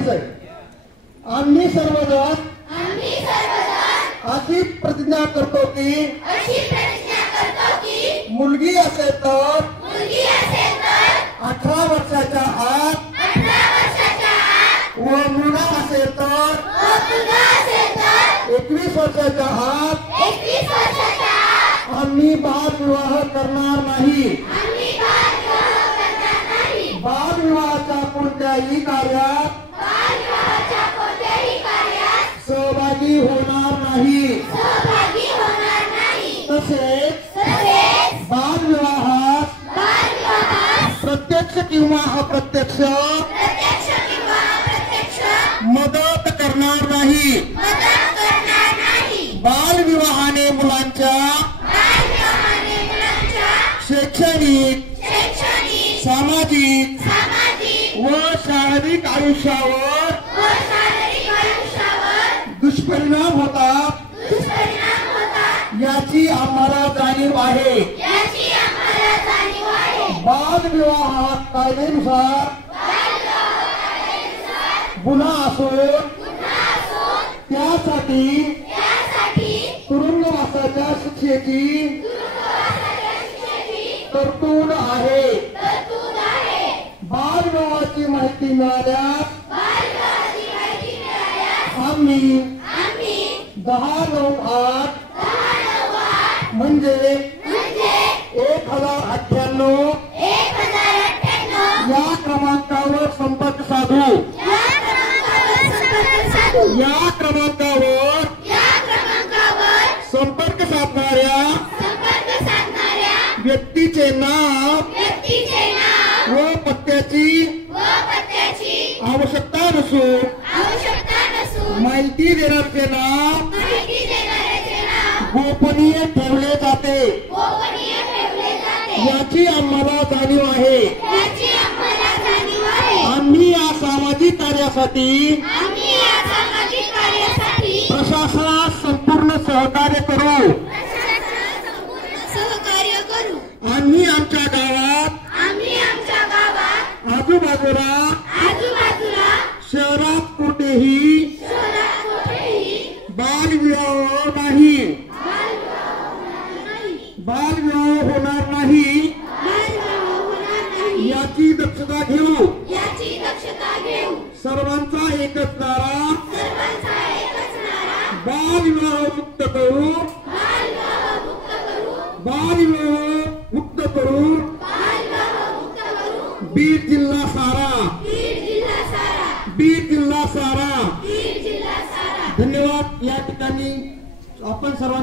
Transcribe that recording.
म्हणायचंय, आम्ही सर्वजण अशी प्रतिज्ञा करतो की मुलगी असेल तर 18 वर्षाच्या आत व मुलगा असेल तर 21 वर्षाच्या आत आम्ही बालविवाह करणार नाही। बालविवाहाच्या कोणत्याही कार्यात सहभागी होणार नाही। तसेच बालविवाहात प्रत्यक्ष किंवा अप्रत्यक्ष मदत करणार नाही। बालविवाहाने मुलांच्या शैक्षणिक, सामाजिक व शारीरिक आयुष्यावर दुष्परिणाम होतात याची आम्हाला जाणीव आहे। बालविवाह कायद्यानुसार गुन्हा असून त्यासाठी तुरुंगवासाच्या शिक्षेची तरतूद आहे। बालविवाहाची माहिती मिळाल्यास आम्ही 1098 म्हणजे 1098 या क्रमांकावर संपर्क साधू। या क्रमांकावर संपर्क साधणाऱ्या व्यक्तीचे नाव व पत्त्याची आवश्यकता नसून माहिती देणाऱ्याचे नाव गोपनीय ठेवले जाते याची आम्हाला जाणीव आहे। आम्ही या सामाजिक कार्यासाठी प्रशासनास संपूर्ण सहकार्य करू। आम्ही आमच्या गावात आजूबाजूला शहरात कुठेही बालविवाह नाही, बालविवाह होणार नाही याची दक्षता घेऊ। सर्वांचा एकच नारा, बालविवाह मुक्त करू, बालविवाह मुक्त करू। बीड जिल्हा सारा, बीड जिल्हा सारा। धन्यवाद। या ठिकाणी आपण सर्वांना